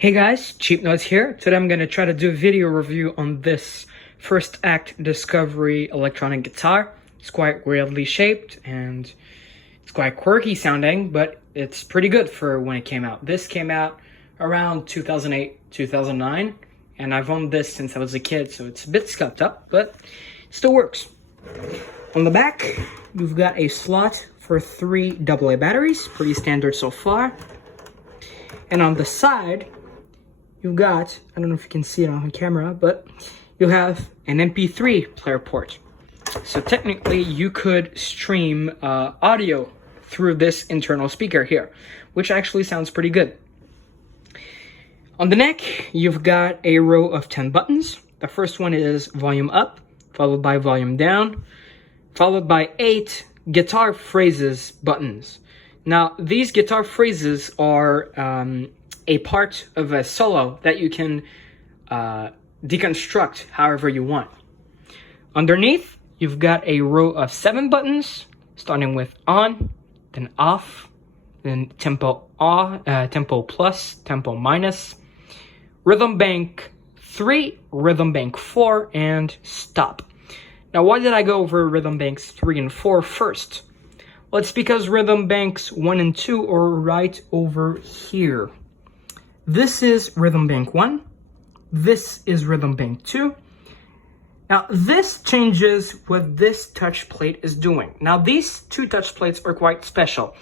Hey guys, Cheap Notes here. Today I'm going to try to do a video review on this First Act Discovery electronic guitar. It's quite weirdly shaped and it's quite quirky sounding, but it's pretty good for when it came out. This came out around 2008, 2009, and I've owned this since I was a kid, so it's a bit scuffed up, but it still works. On the back, you've got a slot for 3 AA batteries, pretty standard so far. And on the side, you've got, I don't know if you can see it on camera, but you have an MP3 player port. So technically you could stream audio through this internal speaker here, which actually sounds pretty good. On the neck, you've got a row of 10 buttons. The first one is volume up, followed by volume down, followed by 8 guitar phrases buttons. Now, these guitar phrases are a part of a solo that you can deconstruct however you want. Underneath, you've got a row of 7 buttons, starting with on, then off, then tempo tempo plus, tempo minus, rhythm bank 3, rhythm bank 4, and stop. Now, why did I go over rhythm banks 3 and 4 first? Well, it's because rhythm banks 1 and 2 are right over here. This is rhythm bank 1. This is rhythm bank 2. Now, this changes what this touch plate is doing. Now, these 2 touch plates are quite special.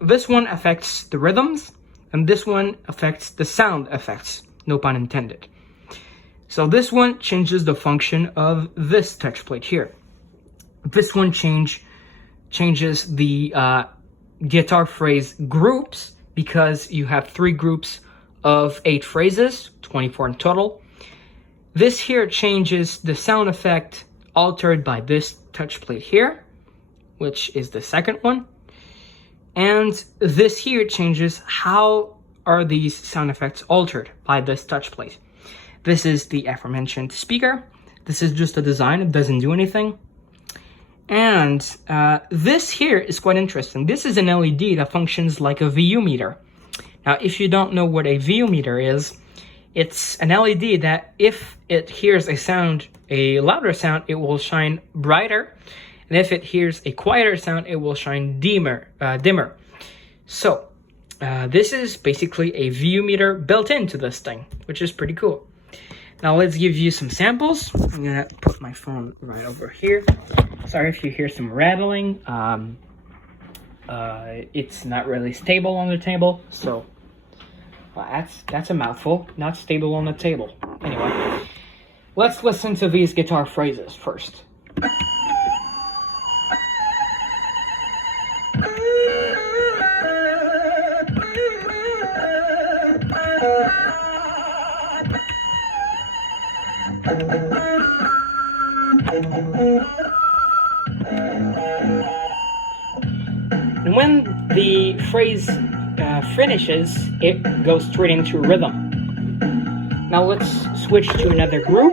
This one affects the rhythms, and this one affects the sound effects. No pun intended. So this one changes the function of this touch plate here. This one changes the guitar phrase groups, because you have 3 groups of 8 phrases, 24 in total. This here changes the sound effect altered by this touch plate here, which is the second one. And this here changes how are these sound effects altered by this touch plate. This is the aforementioned speaker. This is just a design, it doesn't do anything. And this here is quite interesting. This is an LED that functions like a VU meter. Now, if you don't know what a VU meter is, it's an LED that if it hears a sound, a louder sound, it will shine brighter. And if it hears a quieter sound, it will shine dimmer. So this is basically a VU meter built into this thing, which is pretty cool. Now let's give you some samples. I'm gonna put my phone right over here. Sorry if you hear some rattling. It's not really stable on the table, so well, that's a mouthful. Not stable on the table. Anyway, let's listen to these guitar phrases first. And when the phrase finishes, it goes straight into rhythm. Now let's switch to another group.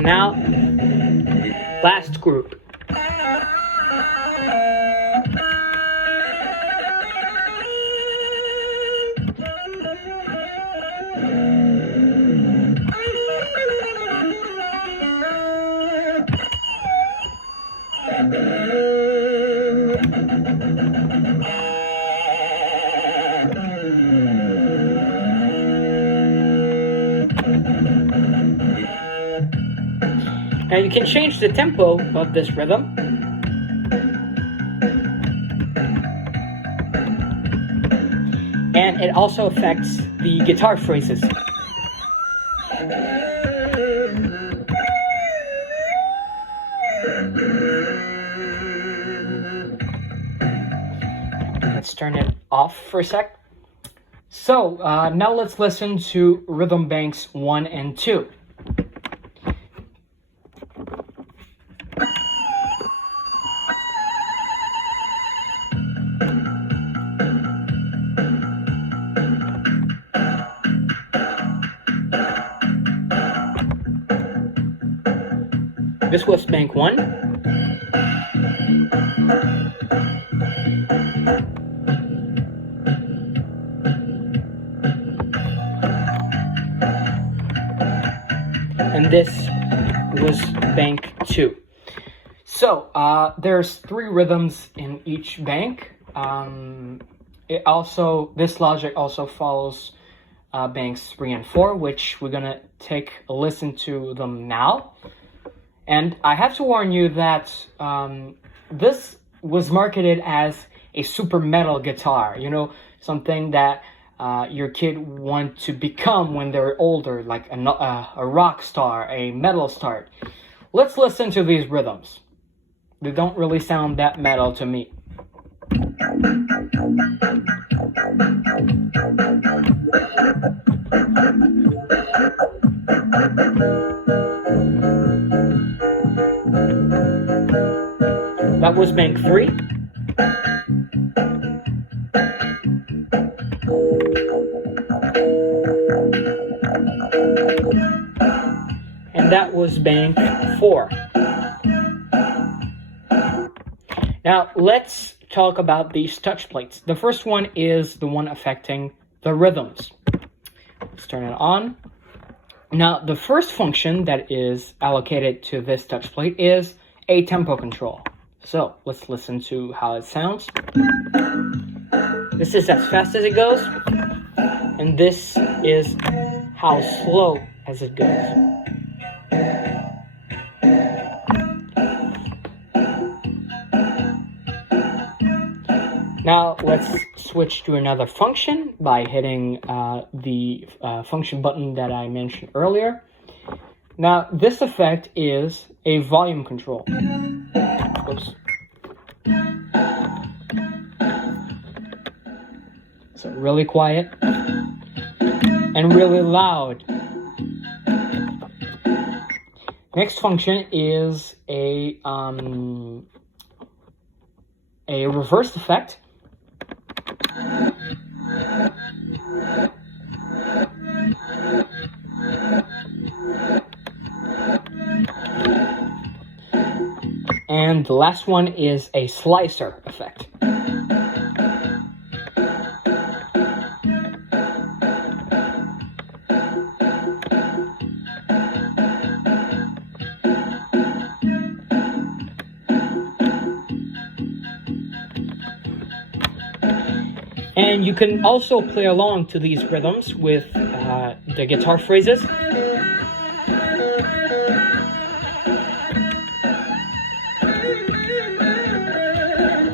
Now, last group. Now you can change the tempo of this rhythm. And it also affects the guitar phrases. Let's turn it off for a sec. So now let's listen to rhythm banks 1 and 2. This was bank 1. And this was bank 2. So there's 3 rhythms in each bank. This logic also follows banks 3 and 4, which we're gonna take a listen to them now. And I have to warn you that this was marketed as a super metal guitar, something that your kid want to become when they're older, like a rock star, a metal star. Let's listen to these rhythms. They don't really sound that metal to me. That was bank 3. And that was bank 4. Now, let's talk about these touch plates. The first one is the one affecting the rhythms. Let's turn it on. Now, the first function that is allocated to this touch plate is a tempo control. So, let's listen to how it sounds. This is as fast as it goes, and this is how slow as it goes. Now let's switch to another function by hitting the function button that I mentioned earlier. Now this effect is a volume control. Oops. So really quiet and really loud. Next function is a reverse effect. And the last one is a slicer effect. And you can also play along to these rhythms with the guitar phrases.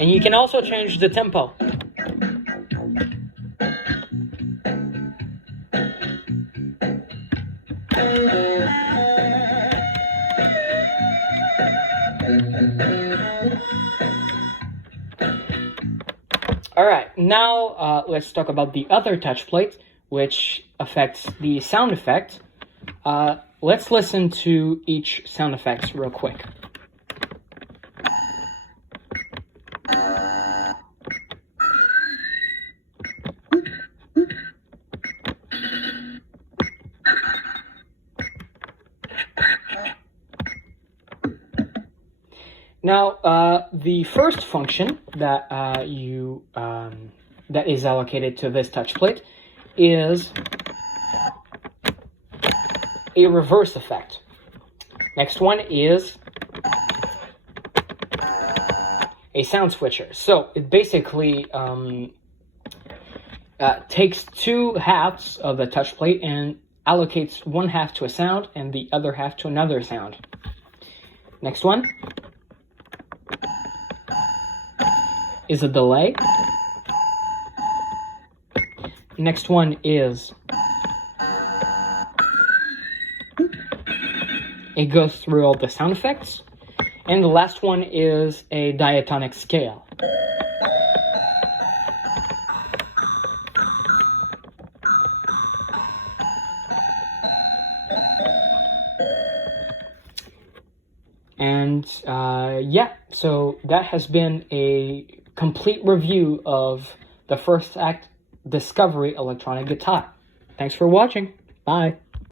And you can also change the tempo. Alright, now let's talk about the other touch plate, which affects the sound effect. Let's listen to each sound effects real quick. Now, the first function that that is allocated to this touch plate is a reverse effect. Next one is a sound switcher. So it basically takes 2 halves of the touch plate and allocates 1 half to a sound and the other half to another sound. Next one is a delay. Next one is it goes through all the sound effects. And the last one is a diatonic scale. And yeah, so that has been a complete review of the First Act Discovery electronic guitar. Thanks for watching. Bye.